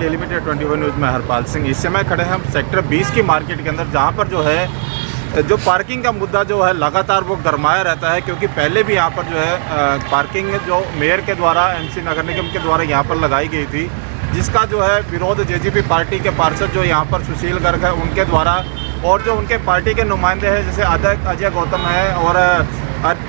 Daily media 21 news में हरपाल सिंह। इस समय खड़े हैं हम सेक्टर 20 की मार्केट के अंदर, जहां पर जो है जो पार्किंग का मुद्दा जो है लगातार वो गरमाया रहता है, क्योंकि पहले भी यहां पर जो है पार्किंग जो मेयर के द्वारा एमसी नगर निगम के द्वारा यहां पर लगाई गई थी, जिसका जो है विरोध जेजेपी पार्टी के पार्षद जो यहाँ पर सुशील गर्ग है उनके द्वारा, और जो उनके पार्टी के नुमाइंदे हैं जैसे अजय गौतम है और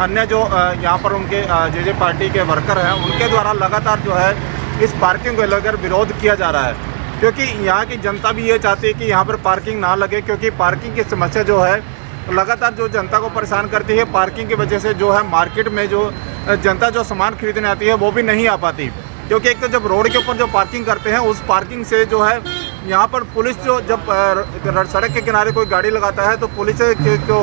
अन्य जो यहाँ पर उनके जे पार्टी के वर्कर हैं, उनके द्वारा लगातार जो है इस पार्किंग को लेकर विरोध किया जा रहा है। क्योंकि यहाँ की जनता भी ये चाहती है कि यहाँ पर पार्किंग ना लगे, क्योंकि पार्किंग की समस्या जो है लगातार जो जनता को परेशान करती है। पार्किंग की वजह से जो है मार्केट में जो जनता जो सामान खरीदने आती है वो भी नहीं आ पाती, क्योंकि एक तो जब रोड के ऊपर जो पार्किंग करते हैं उस पार्किंग से जो है यहाँ पर पुलिस जो जब सड़क के किनारे कोई गाड़ी लगाता है तो पुलिस के जो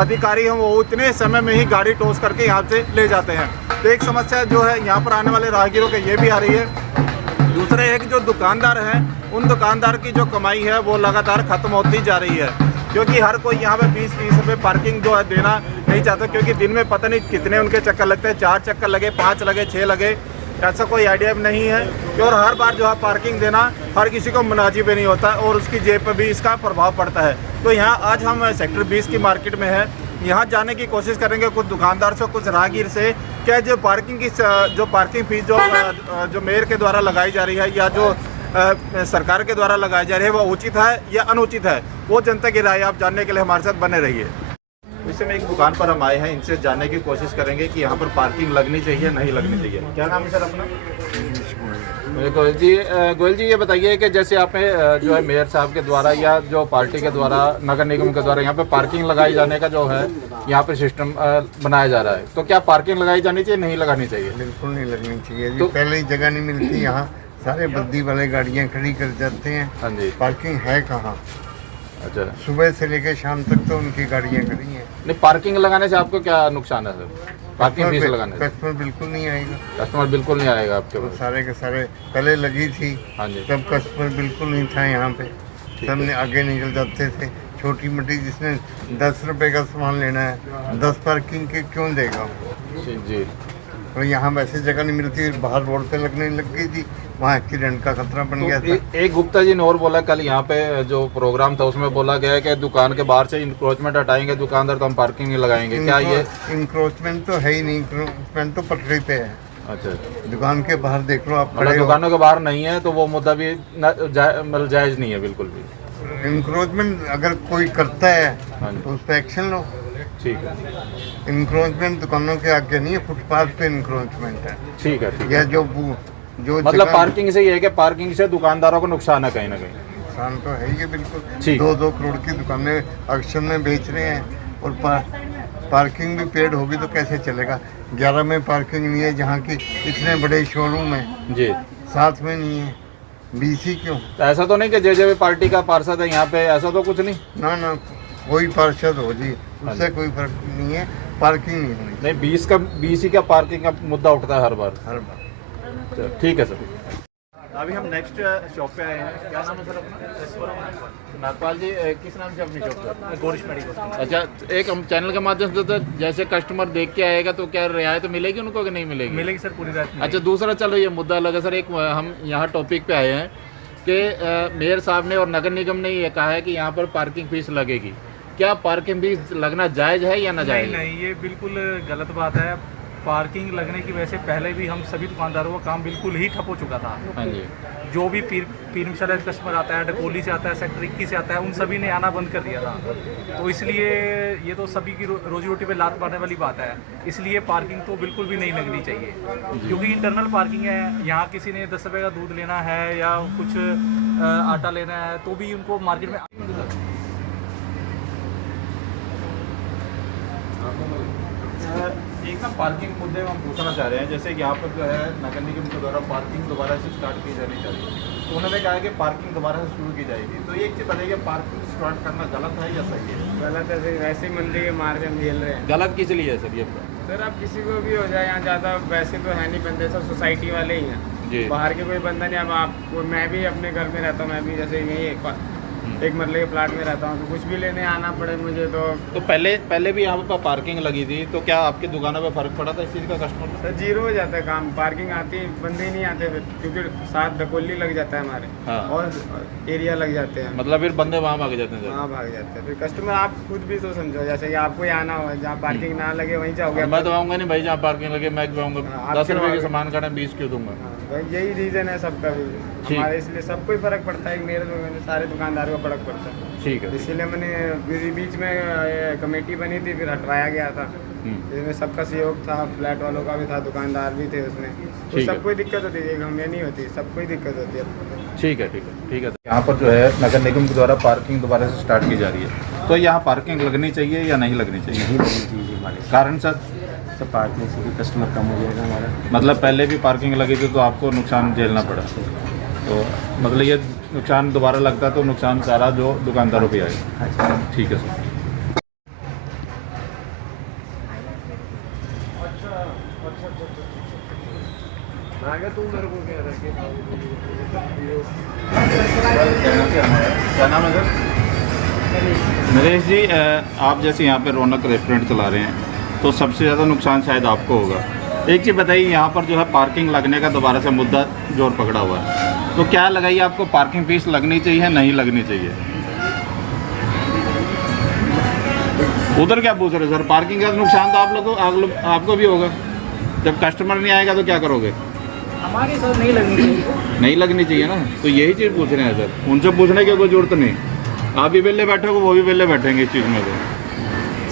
अधिकारी हैं वो उतने समय में ही गाड़ी टोस करके यहाँ से ले जाते हैं। तो एक समस्या जो है यहाँ पर आने वाले राहगीरों के ये भी आ रही है। दूसरे एक जो दुकानदार हैं, उन दुकानदार की जो कमाई है वो लगातार ख़त्म होती जा रही है, क्योंकि हर कोई यहाँ पे 20-30 रुपये पार्किंग जो है देना नहीं चाहता, क्योंकि दिन में पता नहीं कितने उनके चक्कर लगते हैं, 4 चक्कर लगे, 5 लगे, 6 लगे, ऐसा कोई आइडिया नहीं है। और हर बार जो है पार्किंग देना हर किसी को मुनासिब नहीं होता और उसकी जेब पर भी इसका प्रभाव पड़ता है। तो यहाँ आज हम सेक्टर 20 की मार्केट में हैं, यहाँ जाने की कोशिश करेंगे कुछ दुकानदार से, कुछ राहगीर से, क्या जो पार्किंग की जो पार्किंग फीस जो मेयर के द्वारा लगाई जा रही है या जो सरकार के द्वारा लगाई जा रही है वो उचित है या अनुचित है, वो जनता की राय आप जानने के लिए हमारे साथ बने रहिए। इस समय एक दुकान पर हम आए हैं, इनसे जानने की कोशिश करेंगे कि यहाँ पर पार्किंग लगनी चाहिए नहीं लगनी चाहिए। क्या नाम है सर अपना? गोयल जी ये बताइए कि जैसे आपने जो है मेयर साहब के द्वारा या जो पार्टी के द्वारा नगर निगम के द्वारा यहाँ पे पार्किंग लगाई जाने का जो है यहाँ पे सिस्टम बनाया जा रहा है, तो क्या पार्किंग लगाई जानी चाहिए नहीं लगानी चाहिए? बिल्कुल नहीं लगनी चाहिए जी। तो पहले ही जगह नहीं मिलती, यहाँ सारे बद्दी वाले गाड़ियाँ खड़ी कर जाते हैं। हाँ जी। पार्किंग है कहाँ? अच्छा, सुबह से लेकर शाम तक तो उनकी गाड़ियाँ खड़ी हैं। नहीं, पार्किंग लगाने से आपको क्या नुकसान है सर? पार्किंग फीस लगाने से कस्टमर बिल्कुल नहीं आएगा। कस्टमर बिल्कुल नहीं आएगा आपके पास? सारे के सारे पहले लगी थी, हाँ जी, तब कस्टमर बिल्कुल नहीं था यहाँ पे, सब आगे निकल जाते थे। छोटी मोटी जिसने 10 रुपए का सामान लेना है 10 पार्किंग के क्यों देगा जी। और यहाँ वैसे जगह नहीं मिलती, बाहर रोड पे लगने लग गई थी, वहाँ एक्सीडेंट का खतरा बन गया था। एक गुप्ता जी ने और बोला कल यहाँ पे जो प्रोग्राम था उसमें बोला गया है कि दुकान के बाहर से इंक्रोचमेंट हटाएंगे दुकानदार तो हम पार्किंग नहीं लगाएंगे। क्या ये इंक्रोचमेंट तो है ही नहीं, इंक्रोचमेंट तो पटरी पे है। अच्छा, दुकान के बाहर देख लो आप, मतलब दुकानों के बाहर नहीं है तो वो मुद्दा भी मतलब जायज नहीं है बिल्कुल भी। इंक्रोचमेंट अगर कोई करता है तो उस पर एक्शन लो। ठीक है, इंक्रोचमेंट दुकानों के आगे नहीं है, फुटपाथ पे इंक्रोचमेंट है। ठीक है। या जो मतलब पार्किंग से ये है कि पार्किंग से दुकानदारों को नुकसान है कहीं ना कहीं? नुकसान तो है ही बिल्कुल। 2-2 करोड़ की दुकानें ऑक्शन में बेच रहे हैं और पार्किंग भी पेड होगी तो कैसे चलेगा? 11 में पार्किंग नहीं है, जहाँ की इतने बड़े शोरूम है जी, 7 में नहीं है, 20 ही क्यों? तो ऐसा तो नहीं कि जे पार्टी का पार्षद है यहाँ पे, ऐसा तो कुछ नहीं? ना कोई पार्षद हो जी, उससे कोई फर्क नहीं है, पार्किंग नहीं होनी। नहीं, 20 ही का पार्किंग का मुद्दा उठता है हर बार। ठीक है सर। अभी हम नेक्स्ट शॉप पे आए हैं। क्या नाम है सर अपना? नागपाल जी, किस नाम से अपनी शॉप पर? गोरिश मेडिकल। अच्छा, एक हम चैनल के माध्यम से तो जैसे कस्टमर देख के आएगा तो क्या रियायत तो मिलेगी उनको कि नहीं मिलेगी? मिलेगी सर, पूरी रात। अच्छा, दूसरा चलो ये मुद्दा लगा सर, एक हम यहाँ टॉपिक पे आए हैं कि मेयर साहब ने और नगर निगम ने ये कहा है कि यहाँ पर पार्किंग फीस लगेगी। क्या पार्किंग फीस लगना जायज़ है या नाजायज़? नहीं, ये बिल्कुल गलत बात है। पार्किंग लगने की वजह से पहले भी हम सभी दुकानदारों का काम बिल्कुल ही ठप हो चुका था। हाँ जी। जो भी पीर मिशल कस्टमर आता है, डकोली से आता है, सेक्टर 21 से आता है, उन सभी ने आना बंद कर दिया था। तो इसलिए ये तो सभी की रोजी रोटी पे लात मारने वाली बात है। इसलिए पार्किंग तो बिल्कुल भी नहीं लगनी चाहिए, क्योंकि इंटरनल पार्किंग है। यहाँ किसी ने 10 रुपये का दूध लेना है या कुछ आटा लेना है तो भी उनको मार्केट में एक ना पार्किंग मुद्दे में हम पूछना चाह रहे हैं। जैसे यहाँ पर जो है नगर निगम के द्वारा पार्किंग दोबारा से स्टार्ट की जानी चाहिए, तो उन्होंने कहा कि पार्किंग दोबारा से शुरू की जाएगी। तो एक चीज़ बताइए, पार्किंग स्टार्ट करना गलत है या सही है? गलत है सर, वैसे मंदी के मार के हम झेल रहे हैं। गलत किस लिए है सर ये? सर अब किसी को भी हो जाए, यहाँ ज़्यादा वैसे तो है नहीं बंदे, सब सोसाइटी वाले ही हैं, बाहर के कोई बंदा नहीं। अब आप मैं भी अपने घर में रहता हूँ, मैं भी जैसे यही एक मरले के प्लाट में रहता हूँ, तो कुछ भी लेने आना पड़े मुझे तो पहले भी यहाँ पर पार्किंग लगी थी, तो क्या आपकी दुकानों पे फर्क पड़ा था इस चीज़ का कस्टमर को? सर जीरो हो जाता है काम, पार्किंग आती बंदे ही नहीं आते फिर, क्योंकि साथ ढकोली लग जाता है हमारे। हाँ। और एरिया लग जाते हैं, मतलब फिर बंदे वहाँ भाग जाते हैं? वहाँ भाग जाते हैं फिर कस्टमर। आप खुद भी तो समझो, जैसे कि आपको ही आना हो, जहाँ पार्किंग ना लगे वहीं जाओगे। मैं तो आऊँगा नहीं भाई, जहाँ पार्किंग लगे मैं क्यों आऊँगा? हाँ, 10 रुपये की आपके सामान का 20 क्यों दूंगा? हाँ, भाई यही रीज़न है सबका भी ठीक। हमारे, इसलिए सबको ही फर्क पड़ता है, मेरे तो सारे दुकानदारों को फर्क पड़ता है। ठीक है। इसीलिए मैंने बीच में कमेटी बनी थी, फिर हटवाया गया था, जिसमें सबका सहयोग था, फ्लैट वालों का भी था, दुकानदार भी थे उसमें, तो ठीक है। सबको ही दिक्कत होती है, हमें नहीं होती, सबको ही दिक्कत होती है। ठीक है, ठीक है, ठीक है। यहाँ पर जो है नगर निगम के द्वारा पार्किंग दोबारा से स्टार्ट की जा रही है, तो यहाँ पार्किंग लगनी चाहिए या नहीं लगनी चाहिए? नहीं लगनी चाहिए हमारे कारण सर? सब पार्किंग से भी कस्टमर कम हो जाएगा हमारा। मतलब पहले भी पार्किंग लगी थी तो आपको नुकसान झेलना पड़ा, तो मतलब ये नुकसान दोबारा लगता तो नुकसान सारा जो दुकानदारों पे आएगा। ठीक है सर। क्या नाम है सर? नरेश जी, आप जैसे यहाँ पे रौनक रेस्टोरेंट चला रहे हैं तो सबसे ज़्यादा नुकसान शायद आपको होगा। एक चीज़ बताइए, यहाँ पर जो है पार्किंग लगने का दोबारा से मुद्दा जोर पकड़ा हुआ है, तो क्या लगाइए आपको पार्किंग फीस लगनी चाहिए नहीं लगनी चाहिए? उधर क्या पूछ रहे सर? पार्किंग का नुकसान तो आपको भी होगा, जब कस्टमर नहीं आएगा तो क्या करोगे? हमारी सर नहीं लगनी चाहिए। नहीं लगनी चाहिए ना, तो यही चीज़ पूछ रहे हैं सर, उनसे पूछने की कोई जरूरत नहीं। आप भी वेले बैठोगे, वो भी वेले बैठेंगे इस चीज़ में, तो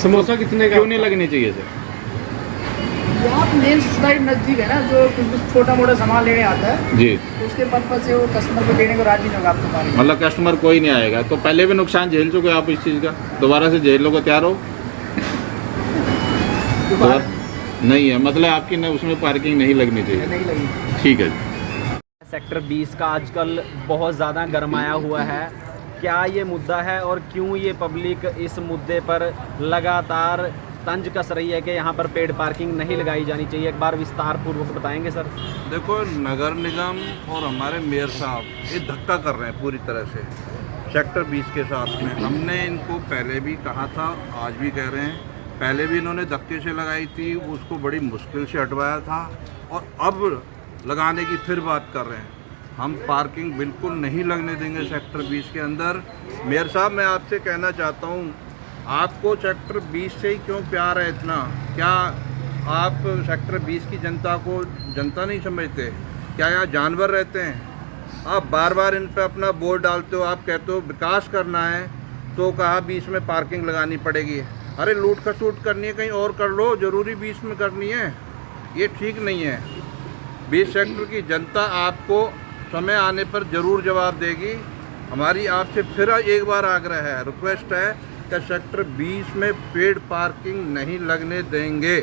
समोसा कितने क्यों नहीं लगनी चाहिए सर? यहाँ मेन सोसाइटी नज़दीक है ना, जो कुछ छोटा मोटा सामान लेने आता है जी, तो उसके पर्पज से वो कस्टमर को देने को राजी नहीं होगा आपको पानी। मतलब कस्टमर कोई नहीं आएगा, तो पहले भी नुकसान झेल चुके आप इस चीज़ का, दोबारा से झेल लोगे, तैयार हो? नहीं है, मतलब आपकी न उसमें पार्किंग नहीं लगनी चाहिए। नहीं लगी। ठीक है जी। सेक्टर 20 का आजकल बहुत ज़्यादा गरमाया हुआ है, क्या ये मुद्दा है और क्यों ये पब्लिक इस मुद्दे पर लगातार तंज कस रही है कि यहाँ पर पेड पार्किंग नहीं लगाई जानी चाहिए? एक बार विस्तार पूर्वक बताएंगे सर। देखो, नगर निगम और हमारे मेयर साहब ये धक्का कर रहे हैं पूरी तरह से सेक्टर 20 के साथ में। हमने इनको पहले भी कहा था, आज भी कह रहे हैं, पहले भी इन्होंने धक्के से लगाई थी, उसको बड़ी मुश्किल से हटवाया था, और अब लगाने की फिर बात कर रहे हैं। हम पार्किंग बिल्कुल नहीं लगने देंगे सेक्टर 20 के अंदर। मेयर साहब, मैं आपसे कहना चाहता हूँ, आपको सेक्टर 20 से ही क्यों प्यार है इतना? क्या आप सेक्टर 20 की जनता को जनता नहीं समझते? क्या यहाँ जानवर रहते हैं? आप बार बार इन पे अपना बोर्ड डालते हो, आप कहते हो विकास करना है, तो कहा 20 में पार्किंग लगानी पड़ेगी। अरे लूट खसूट करनी है कहीं और कर लो, ज़रूरी 20 में करनी है? ये ठीक नहीं है। 20 सेक्टर की जनता आपको समय आने पर ज़रूर जवाब देगी। हमारी आपसे फिर एक बार आग्रह है, रिक्वेस्ट है कि सेक्टर 20 में पेड पार्किंग नहीं लगने देंगे।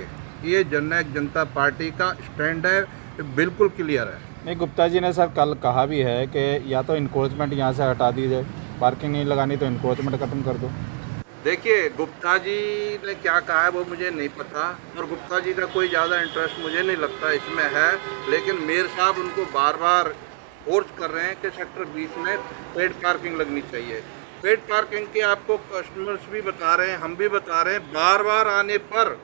ये जननायक जनता पार्टी का स्टैंड है, बिल्कुल क्लियर है। नहीं, गुप्ता जी ने सर कल कहा भी है कि या तो इंक्रोचमेंट यहाँ से हटा दी जाए, पार्किंग नहीं लगानी तो इंक्रोचमेंट खत्म कर दो। देखिए, गुप्ता जी ने क्या कहा है वो मुझे नहीं पता, और गुप्ता जी का कोई ज़्यादा इंटरेस्ट मुझे नहीं लगता इसमें है, लेकिन मेयर साहब उनको बार बार फोर्स कर रहे हैं कि सेक्टर 20 में पेड पार्किंग लगनी चाहिए। पेड पार्किंग के आपको कस्टमर्स भी बता रहे हैं, हम भी बता रहे हैं, बार बार आने पर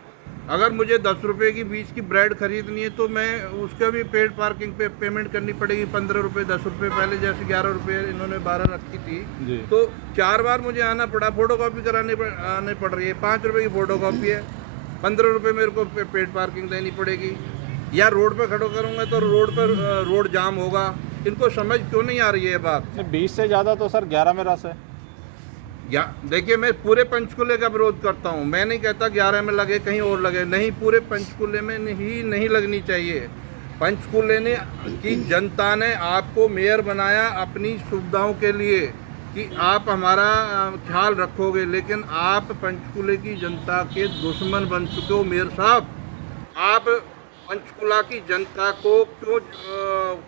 अगर मुझे 10 रुपये की 20 की ब्रेड खरीदनी है तो मैं उसका भी पेड पार्किंग पे पेमेंट करनी पड़ेगी, 15 रुपये 10 रुपये, पहले जैसे 11 रुपये इन्होंने 12 रखी थी, तो 4 बार मुझे आना पड़ा, फोटो कॉपी आने पड़ रही है। 5 रुपये की फोटो कॉपी है, 15 रुपये मेरे को पेड पार्किंग देनी पड़ेगी। या रोड पर खड़ो करूँगा तो रोड पर रोड जाम होगा। इनको समझ क्यों नहीं आ रही है ये बात? 20 से ज़्यादा तो सर 11 में रस है। या देखिए, मैं पूरे पंचकुले का विरोध करता हूँ, मैं नहीं कहता 11 में लगे कहीं और लगे, नहीं, पूरे पंचकुले में नहीं लगनी चाहिए। पंचकुले ने की जनता ने आपको मेयर बनाया अपनी सुविधाओं के लिए कि आप हमारा ख्याल रखोगे, लेकिन आप पंचकुले की जनता के दुश्मन बन चुके हो। मेयर साहब, आप पंचकुला की जनता को क्यों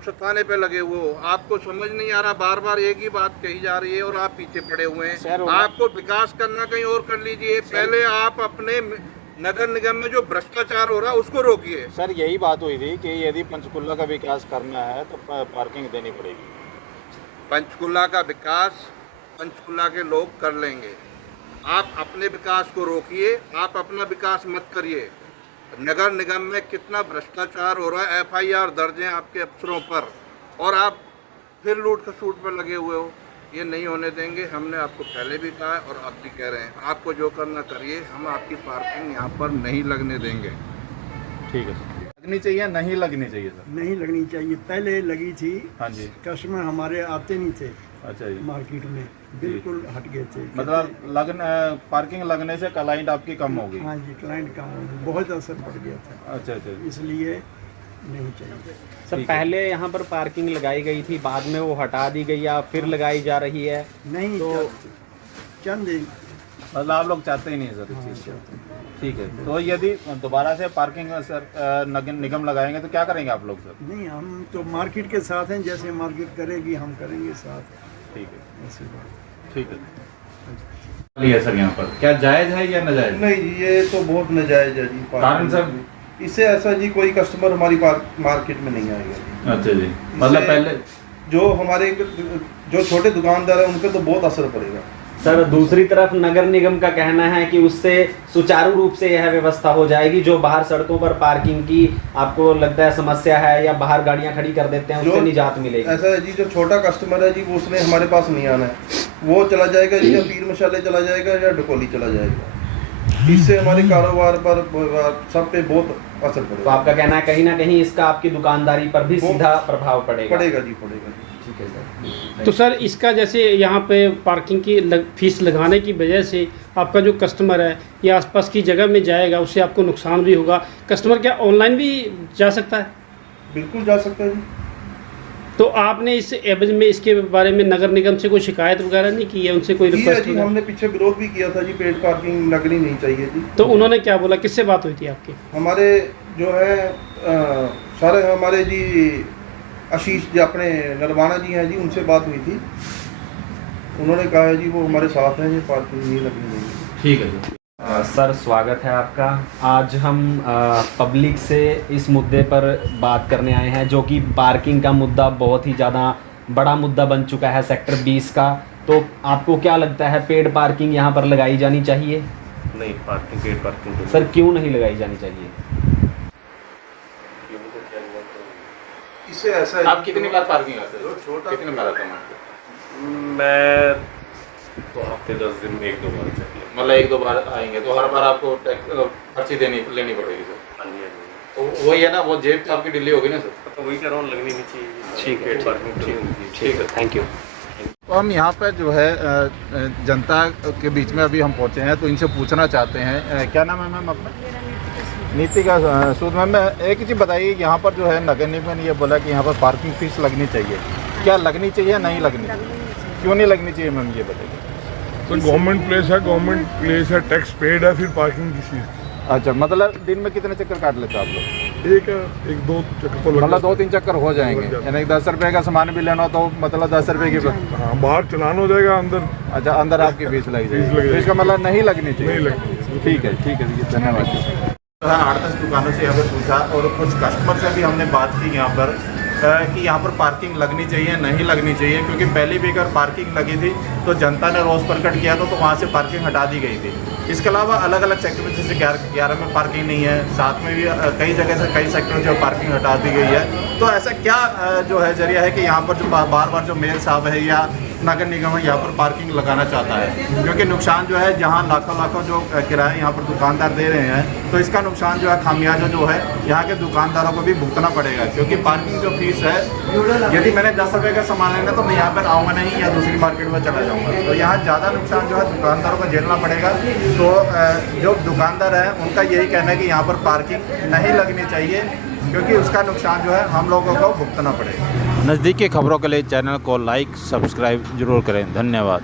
सताने पे लगे हुए हो? आपको समझ नहीं आ रहा, बार बार एक ही बात कही जा रही है और आप पीछे पड़े हुए हैं। आपको विकास करना कहीं और कर लीजिए, पहले आप अपने नगर निगम में जो भ्रष्टाचार हो रहा है उसको रोकिए। सर यही बात हुई थी कि यदि पंचकुला का विकास करना है तो पार्किंग देनी पड़ेगी। पंचकुला का विकास पंचकुला के लोग कर लेंगे। आप अपने विकास को रोकिए, आप अपना विकास मत करिए। नगर निगम में कितना भ्रष्टाचार हो रहा है, FIR दर्ज हैं आपके अफसरों पर, और आप फिर लूट खसूट पर लगे हुए हो। ये नहीं होने देंगे। हमने आपको पहले भी कहा है और अब भी कह रहे हैं, आपको जो करना करिए, हम आपकी पार्किंग यहाँ पर नहीं लगने देंगे। ठीक है, लगनी चाहिए नहीं लगनी चाहिए सर? नहीं लगनी चाहिए। पहले लगी थी, हाँ जी। कस्टमर हमारे आते नहीं थे अच्छा जी। मार्केट में, बिल्कुल हट गए थे। मतलब पार्किंग लगने से क्लाइंट आपकी कम होगी? हाँ जी, क्लाइंट कम हो गए, बहुत असर पड़ गया था। अच्छा अच्छा। इसलिए नहीं चाहिए सर। पहले यहाँ पर पार्किंग लगाई गई थी, बाद में वो हटा दी गई या फिर लगाई जा रही है? नहीं तो चंद मतलब आप लोग चाहते ही नहीं सर इस चीज़ को? ठीक है, तो यदि दोबारा से पार्किंग सर निगम लगाएंगे तो क्या करेंगे आप लोग सर? नहीं, हम तो मार्केट के साथ हैं, जैसे मार्केट करेगी हम करेंगे साथ। ठीक है, ऐसी बात। ठीक है। है सर यहाँ पर क्या जायज़ है या नाजायज़? नहीं जी, ये तो बहुत नाजायज है जी। कारण सर? इससे ऐसा जी कोई कस्टमर हमारी मार्केट में नहीं आएगा जी। अच्छा जी। मतलब पहले जो हमारे जो छोटे दुकानदार हैं उन पे तो बहुत असर पड़ेगा सर। दूसरी तरफ नगर निगम का कहना है कि उससे सुचारू रूप से यह व्यवस्था हो जाएगी। जो बाहर सड़कों पर पार्किंग की आपको लगता है समस्या है या बाहर गाड़ियां खड़ी कर देते हैं, उससे निजात मिलेगी? ऐसा है जी, जो छोटा कस्टमर है जी वो उसने हमारे पास नहीं आना है, वो चला जाएगा जी, या पीर मशाले चला जाएगा या डकोली चला जाएगा। इससे हमारे कारोबार पर सब पे बहुत असर पड़ेगा। तो आपका कहना है कहीं ना कहीं इसका आपकी दुकानदारी पर भी सीधा प्रभाव पड़ेगा? पड़ेगा जी, पड़ेगा जी। ठीक है सर। तो सर इसका जैसे यहाँ पे पार्किंग की फीस लगाने की वजह से आपका जो कस्टमर है या आसपास की जगह में जाएगा उससे आपको नुकसान भी होगा। कस्टमर क्या ऑनलाइन भी जा सकता है? बिल्कुल जा सकता है जी। तो आपने इस एवज में इसके बारे में नगर निगम से कोई शिकायत वगैरह नहीं की है, उनसे कोई रिक्वेस्ट? जी हमने पीछे विरोध भी किया था जी, पेड पार्किंग लगनी नहीं चाहिए जी। तो उन्होंने क्या बोला, किससे बात हुई थी आपकी? हमारे जो है सारे हमारे जी आशीष जी अपने नरवाना जी हैं जी, उनसे बात हुई थी। उन्होंने कहा है जी वो हमारे साथ हैं, ये पार्किंग नहीं लगनी चाहिए। ठीक है जी। सर स्वागत है आपका। आज हम पब्लिक से इस मुद्दे पर बात करने आए हैं, जो कि पार्किंग का मुद्दा बहुत ही ज़्यादा बड़ा मुद्दा बन चुका है सेक्टर 20 का। तो आपको क्या लगता है, पेड पार्किंग यहाँ पर लगाई जानी चाहिए? नहीं, पेड पार्किंग सर क्यों नहीं लगाई जानी चाहिए? इससे ऐसा आप कितनी बार पार्किंग आते हो? कितनी बार आते हैं? मैं तो हफ्ते 10 दिन में 1-2 बार चाहिए। मतलब 1-2 बार आएंगे तो हर बार आपको पर्ची लेनी पड़ेगी सर? हाँ जी, हाँ जी। तो वही है ना, वो जेब तो आपकी ढीली होगी ना सर? तो वही कह रहा हूँ, लगनी नहीं चाहिए। ठीक है, पेड पार्किंग ठीक है, थैंक यू। तो हम यहाँ पर जो है जनता के बीच में अभी हम पहुँचे हैं, तो इनसे पूछना चाहते हैं, क्या नाम है मैम आपका? नीति का सूद। मैम एक चीज़ बताइए, यहाँ पर जो है नगर निगम ने ये बोला कि यहाँ पर पार्किंग फीस लगनी चाहिए, क्या लगनी चाहिए या नहीं लगनी चाहिए? क्यों नहीं लगनी चाहिए मैम, ये बताइए। तो गवर्नमेंट प्लेस है, गवर्नमेंट प्लेस है, टैक्स पेड है, फिर पार्किंग की फीस। अच्छा, मतलब दिन में कितने चक्कर काट लेते हैं आप लोग? एक दो चक्कर तो मतलब 2-3 चक्कर हो जाएंगे, यानी 10 रुपये का सामान भी लेना हो तो मतलब 10 रुपये की। हाँ, बाहर चलान हो जाएगा, अंदर। अच्छा, अंदर आपकी फीस लग जाएगी, तो इसका मतलब नहीं लगनी चाहिए? नहीं लगनी। ठीक है, ठीक है, धन्यवाद। 8-10 दुकानों से यहाँ पर पूछा और कुछ कस्टमर से भी हमने बात की यहाँ पर कि यहाँ पर पार्किंग लगनी चाहिए नहीं लगनी चाहिए, क्योंकि पहले भी अगर पार्किंग लगी थी तो जनता ने रोष प्रकट किया था, तो वहाँ से पार्किंग हटा दी गई थी। इसके अलावा अलग अलग सेक्टर में, जैसे 11 में पार्किंग नहीं है, 7 में भी कई जगह से कई सेक्टर जो पार्किंग हटा दी गई है। तो ऐसा क्या जो है जरिया है कि यहाँ पर जो बार बार जो मेयर साहब है या नगर निगम है यहाँ पर पार्किंग लगाना चाहता है, क्योंकि नुकसान जो है जहाँ लाखों जो किराया यहाँ पर दुकानदार दे रहे हैं, तो इसका नुकसान जो है खामियाजा जो है यहाँ के दुकानदारों को भी भुगतना पड़ेगा। क्योंकि पार्किंग जो फीस है, यदि मैंने 10 रुपये का सामान लेना तो मैं यहाँ पर आऊँगा नहीं या दूसरी मार्केट में चला जाऊँगा, तो यहाँ ज़्यादा नुकसान जो है दुकानदारों को झेलना पड़ेगा। तो जो दुकानदार हैं उनका यही कहना है कि यहाँ पर पार्किंग नहीं लगनी चाहिए, क्योंकि उसका नुकसान जो है हम लोगों को भुगतना पड़ेगा। नज़दीकी खबरों के लिए चैनल को लाइक सब्सक्राइब जरूर करें। धन्यवाद।